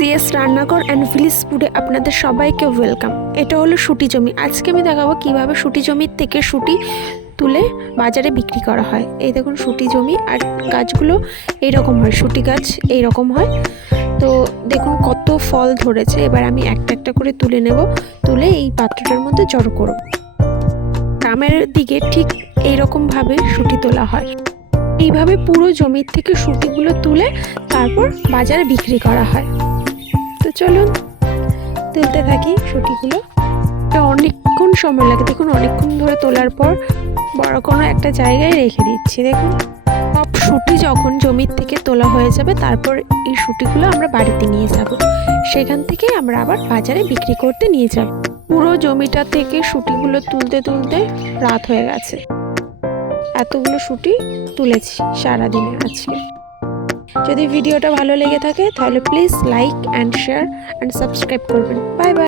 CS রান্নাঘর and village ফুডে আপনাদের সবাইকে ওয়েলকাম। এটা হলো শুটি জমি। আজকে আমি দেখাবো কিভাবে শুটি জমির থেকে শুটি তুলে বাজারে বিক্রি করা হয়। এই দেখুন শুটি জমি, আর গাছগুলো এইরকম হয়, শুটি গাছ এইরকম হয়। তো দেখুন কত ফল ধরেছে। এবার আমি একটা একটা করে তুলে নেব, তুলে এই পাত্রটার মধ্যে জড়ো করব। গ্রামের দিকে ঠিক এইরকমভাবে শুটি তোলা হয়। এইভাবে পুরো জমির থেকে শুটিগুলো তুলে তারপর বাজারে বিক্রি করা হয়। তো চলুন তুলতে থাকি শুটিগুলো। অনেকক্ষণ সময় লাগে, দেখুন অনেকক্ষণ ধরে তোলার পর বড় কোনো একটা জায়গায় রেখে দিচ্ছি। দেখুন সব শুটি যখন জমির থেকে তোলা হয়ে যাবে, তারপর এই শুটিগুলো আমরা বাড়িতে নিয়ে যাব। সেখান থেকে আমরা আবার বাজারে বিক্রি করতে নিয়ে যাব। পুরো জমিটা থেকে শুটিগুলো তুলতে তুলতে রাত হয়ে গেছে। এতগুলো শুটি তুলেছি সারাদিনে আজকে। যদি ভিডিওটা ভালো লেগে থাকে তাহলে please like and share and subscribe করবেন। Bye by.